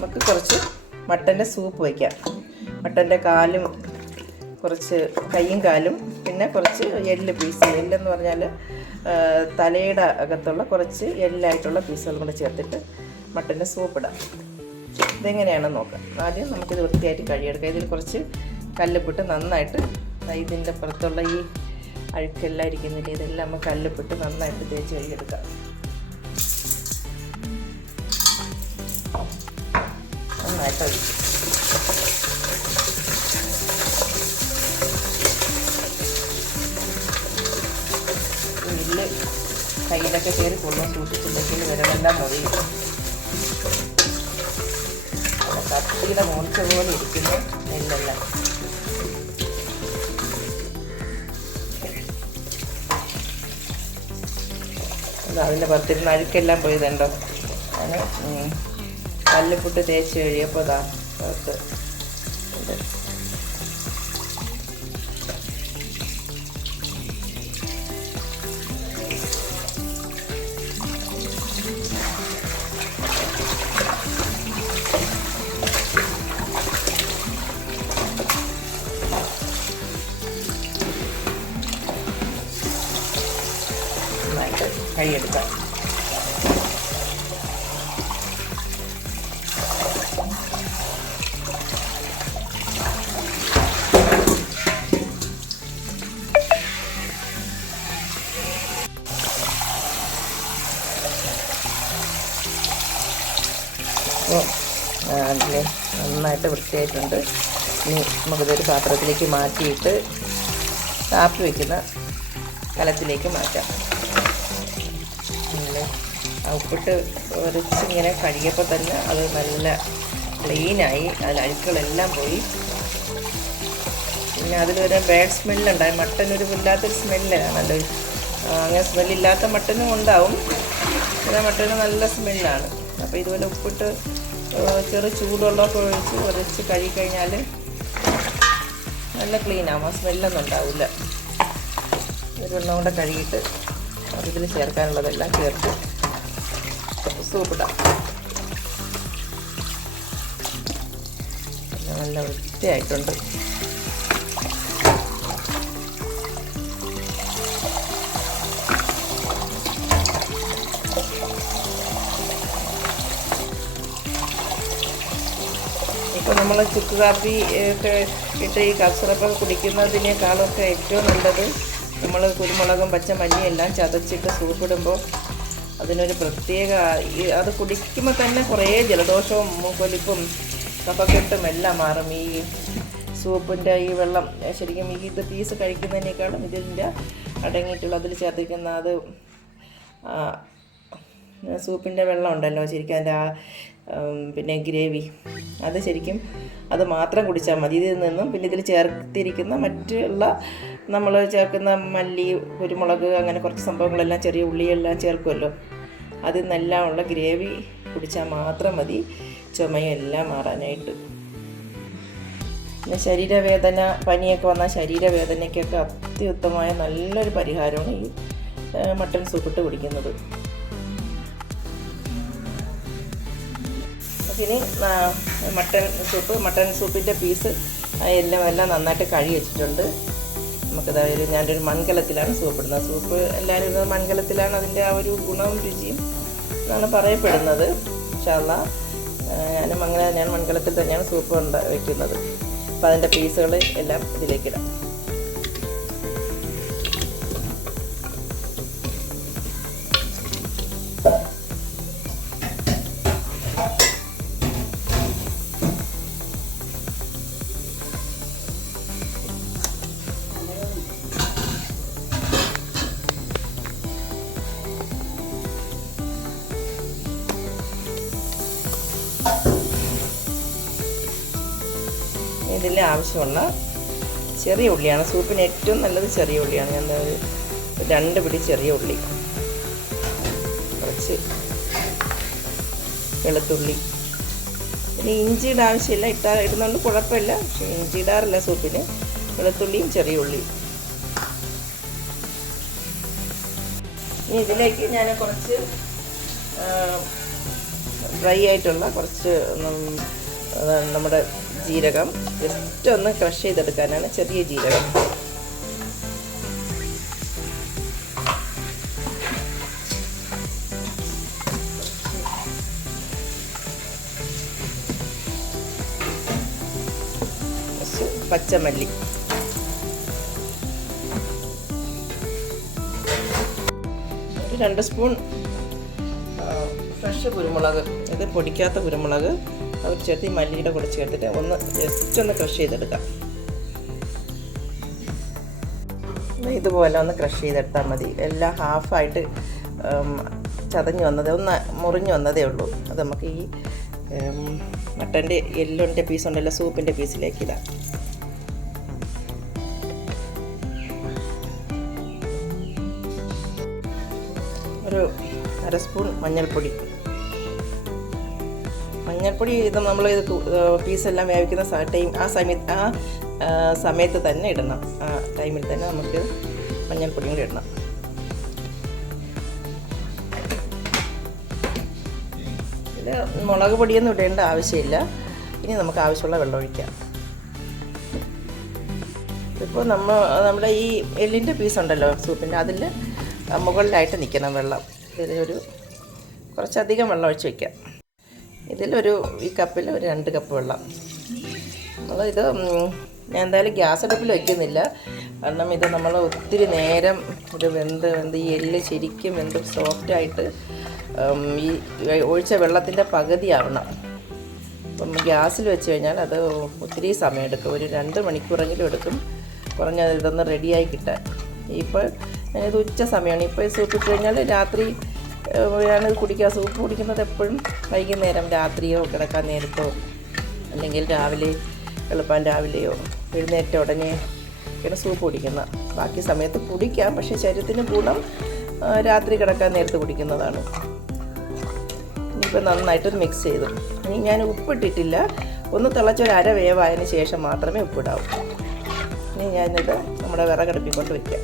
നമുക്ക് കുറച്ച് മട്ടൻ്റെ സൂപ്പ് വയ്ക്കാം. മട്ടൻ്റെ കാലും കുറച്ച് കൈയും കാലും പിന്നെ കുറച്ച് എല്ല് പീസ്. എല്ലെന്ന് പറഞ്ഞാൽ തലയുടെ അകത്തുള്ള കുറച്ച് എല്ലായിട്ടുള്ള പീസുകൾ കൂടെ ചേർത്തിട്ട് മട്ടൻ്റെ സൂപ്പ് ഇടാം. ഇതെങ്ങനെയാണെന്ന് നോക്കാം. ആദ്യം നമുക്കിത് വൃത്തിയായിട്ട് കഴുകിയെടുക്കാം. ഇതിൽ കുറച്ച് കല്ലുപ്പിട്ട് നന്നായിട്ട് ഇതിൻ്റെ പുറത്തുള്ള ഈ അഴുക്കെല്ലാം ഇരിക്കുന്നില്ല, ഇതെല്ലാം നമുക്ക് കല്ലുപ്പിട്ട് നന്നായിട്ട് തേച്ച് കഴുകിയെടുക്കാം. നന്നായിട്ട് ഒഴിക്കും. ഇതില് കയ്യിലൊക്കെ കയറി കൊള്ളും, സൂക്ഷിച്ചില്ലെങ്കിൽ വിരലെല്ലാം മുറിയും. കത്തിയുടെ മൂർച്ച പോലെ ഇരിക്കുന്നു നെല്ലെല്ലാം. അതിൻ്റെ പുറത്തിരുന്ന് അഴുക്കെല്ലാം പോയതുണ്ടോ. അങ്ങനെ കല്ലുപ്പിട്ട് തേച്ച് കഴിയപ്പോൾ ഇതാ പുറത്ത് ഉണ്ട്. നന്നായിട്ട് കഴുകിയെടുക്കാം. അതിൽ നന്നായിട്ട് വൃത്തിയായിട്ടുണ്ട്. ഇനി നമുക്കിതൊരു പാത്രത്തിലേക്ക് മാറ്റിയിട്ട് കാപ്പി വയ്ക്കുന്ന കലത്തിലേക്ക് മാറ്റാം. ഉപ്പിട്ട് ഒരച്ചിങ്ങനെ കഴുകിയപ്പോൾ തന്നെ അത് നല്ല ക്ലീനായി, അതിൽ അഴുക്കുകളെല്ലാം പോയി. പിന്നെ അതിലൊരു ബാഡ് സ്മെല്ലുണ്ടായി. മട്ടനൊരു വല്ലാത്തൊരു സ്മെല്ലാണല്ലോ. അങ്ങനെ സ്മെല്ലില്ലാത്ത മട്ടനും ഉണ്ടാവും, പിന്നെ മട്ടന് നല്ല സ്മെല്ലാണ്. അപ്പോൾ ഇതുപോലെ ഉപ്പിട്ട് ചെറു ചൂടുവെള്ളമൊക്കെ ഒഴിച്ച് ഉരച്ച് കഴുകിക്കഴിഞ്ഞാൽ നല്ല ക്ലീനാവും, ആ സ്മെല്ലൊന്നും ഉണ്ടാവില്ല. ഒരു വെള്ളം കൂടെ കഴുകിയിട്ട് അതിൽ ചേർക്കാനുള്ളതെല്ലാം ചേർത്ത് സൂപ്പിടാം. നല്ല വൃത്തിയായിട്ടുണ്ട്. ഇപ്പോൾ നമ്മൾ ചുക്ക് കാപ്പി ഒക്കെ ഇട്ട് ഈ കസറപ്പൊക്കെ കുടിക്കുന്നതിനേക്കാളൊക്കെ ഏറ്റവും നല്ലത് നമ്മൾ കുരുമുളകും പച്ചമല്ലിയും എല്ലാം ചതച്ചിട്ട് സൂപ്പിടുമ്പോൾ അതിനൊരു പ്രത്യേക, അത് കുടിക്കുമ്പോൾ തന്നെ കുറേ ജലദോഷവും മൂക്കൊലിപ്പും കഫക്കെട്ടും എല്ലാം മാറും. ഈ സൂപ്പിൻ്റെ ഈ വെള്ളം ശരിക്കും ഇത് പീസ് കഴിക്കുന്നതിനേക്കാളും ഇതിൻ്റെ അടങ്ങിയിട്ടുള്ള അതിൽ ചേർത്തിരിക്കുന്ന അത് സൂപ്പിൻ്റെ വെള്ളം ഉണ്ടല്ലോ, ശരിക്കും അതിൻ്റെ പിന്നെ ഗ്രേവി, അത് ശരിക്കും അത് മാത്രം കുടിച്ചാൽ മതി. ഇതിൽ നിന്നും പിന്നെ ഇതിൽ ചേർത്തിരിക്കുന്ന മറ്റുള്ള നമ്മൾ ചേർക്കുന്ന മല്ലി, കുരുമുളക്, അങ്ങനെ കുറച്ച് സംഭവങ്ങളെല്ലാം, ചെറിയ ഉള്ളിയെല്ലാം ചേർക്കുമല്ലോ, അതിൽ നിന്നെല്ലാം ഉള്ള ഗ്രേവി കുടിച്ചാൽ മാത്രം മതി ചുമയും എല്ലാം മാറാനായിട്ട്. പിന്നെ ശരീരവേദന, പനിയൊക്കെ വന്നാൽ ശരീരവേദനയ്ക്കൊക്കെ അത്യുത്തമമായ നല്ലൊരു പരിഹാരമാണ് ഈ മട്ടൻ സൂപ്പിട്ട് കുടിക്കുന്നത്. ഇനി മട്ടൻ സൂപ്പിൻ്റെ പീസ് എല്ലാം നന്നായിട്ട് കഴുകി വെച്ചിട്ടുണ്ട്. നമുക്കത് ഞാനൊരു മൺകലത്തിലാണ് സൂപ്പിടുന്നത്. സൂപ്പ് എല്ലാവരും ഇത് മൺകലത്തിലാണ് അതിൻ്റെ ആ ഒരു ഗുണവും രുചിയും എന്നാണ് പറയപ്പെടുന്നത്. ഇൻഷാ അല്ലാഹ് ഞാൻ മൺകലത്തിൽ തന്നെയാണ് സൂപ്പ് വയ്ക്കുന്നത്. അപ്പോൾ അതിൻ്റെ പീസുകൾ എല്ലാം ഇതിലേക്കിടാം. ഇതിൽ ആവശ്യമുള്ള ചെറിയ ഉള്ളിയാണ്. സൂപ്പിന് ഏറ്റവും നല്ലത് ചെറിയ ഉള്ളിയാണ്. ഞാൻ 2 പിടി ചെറിയ ഉള്ളി, കുറച്ച് വെളുത്തുള്ളി, പിന്നെ ഇഞ്ചിയുടെ ആവശ്യമില്ല, ഇടുന്നുണ്ട് കുഴപ്പമില്ല, പക്ഷേ ഇഞ്ചി ഇടാറില്ല സൂപ്പിന്. വെളുത്തുള്ളിയും ചെറിയ ഉള്ളിയും. ഇനി ഇതിലേക്ക് ഞാൻ കുറച്ച് ഡ്രൈ ആയിട്ടുള്ള കുറച്ച് നമ്മുടെ ജീരകം ജസ്റ്റ് ഒന്ന് ക്രഷ് ചെയ്തെടുക്കാനാണ്, ചെറിയ ജീരകം. പച്ചമല്ലി, ഒരു 2 സ്പൂൺ ഫ്രഷ് കുരുമുളക്, ഇത് പൊടിക്കാത്ത കുരുമുളക് അവർ ചേർത്ത് ഈ മല്ലിയുടെ കൂടെ ചേർത്തിട്ട് ജസ്റ്റ് ഒന്ന് ക്രഷ് ചെയ്തെടുക്കാം. ഇതുപോലെ ഒന്ന് ക്രഷ് ചെയ്തെടുത്താൽ മതി. എല്ലാം ഹാഫായിട്ട് ചതഞ്ഞ് വന്നതേ, ഒന്ന് മുറിഞ്ഞ് വന്നതേ ഉള്ളൂ. അത് നമുക്ക് ഈ മട്ടൻ്റെ എല്ലിൻ്റെ പീസ് ഉണ്ടല്ലോ, സൂപ്പിൻ്റെ പീസിലേക്ക് ഇടാം. ഒരു 1/2 സ്പൂൺ മഞ്ഞൾപ്പൊടി. ഇത് നമ്മൾ പീസെല്ലാം വേവിക്കുന്ന സമയത്ത് തന്നെ ഇടണം. ആ ടൈമിൽ തന്നെ നമുക്ക് മഞ്ഞൾപ്പൊടിയും കൂടി ഇടണം. ഇതിൽ മുളക് പൊടിയൊന്നും ഇടേണ്ട ആവശ്യമില്ല. ഇനി നമുക്ക് ആവശ്യമുള്ള വെള്ളം ഒഴിക്കാം. ഇപ്പോൾ നമ്മുടെ ഈ എല്ലിൻ്റെ പീസ് ഉണ്ടല്ലോ സൂപ്പിൻ്റെ, അതിൽ മുകളിലായിട്ട് നിൽക്കണം വെള്ളം. ഇതിലൊരു കുറച്ചധികം വെള്ളം ഒഴിച്ച് വയ്ക്കാം. ഈ കപ്പിൽ ഒരു 2 കപ്പ് വെള്ളം. ഇത് ഞാൻ എന്തായാലും ഗ്യാസ് അടുപ്പിൽ വയ്ക്കുന്നില്ല, കാരണം ഇത് നമ്മൾ ഒത്തിരി നേരം ഇത് വെന്ത് ഈ എല്ല് ശരിക്കും വെന്ത് സോഫ്റ്റായിട്ട് ഈ ഒഴിച്ച വെള്ളത്തിൻ്റെ പകുതി ആവണം. അപ്പം ഗ്യാസിൽ വെച്ച് കഴിഞ്ഞാൽ അത് ഒത്തിരി സമയം എടുക്കും, ഒരു 2 മണിക്കൂറെങ്കിലും എടുക്കും കുറഞ്ഞത് ഇതൊന്ന് റെഡിയായി കിട്ടാൻ. ഇപ്പോൾ ഇത് ഉച്ച സമയമാണ്. ഇപ്പോൾ സൂപ്പ് ഇട്ട് കഴിഞ്ഞാൽ രാത്രി ഞാനിത് സൂപ്പ് കുടിക്കുന്നത് എപ്പോഴും വൈകുന്നേരം, രാത്രിയോ കിടക്കാൻ നേരത്തോ, അല്ലെങ്കിൽ രാവിലെയോ എഴുന്നേറ്റ ഉടനെ ഒക്കെയാണ് സൂപ്പ് കുടിക്കുന്നത്. ബാക്കി സമയത്ത് കുടിക്കാം, പക്ഷേ ശരീരത്തിന് ഗുണം രാത്രി കിടക്കാൻ നേരത്ത് കുടിക്കുന്നതാണ്. ഇനിയിപ്പോൾ നന്നായിട്ട് മിക്സ് ചെയ്തു. ഇനി ഞാൻ ഉപ്പിട്ടിട്ടില്ല, ഒന്ന് തിളച്ചൊരു 1/2 വേവായതിന് ശേഷം മാത്രമേ ഉപ്പിടാവൂ. ഇനി ഞാനിത് നമ്മുടെ വിറകടുപ്പിൽ കൊണ്ട് വയ്ക്കാം.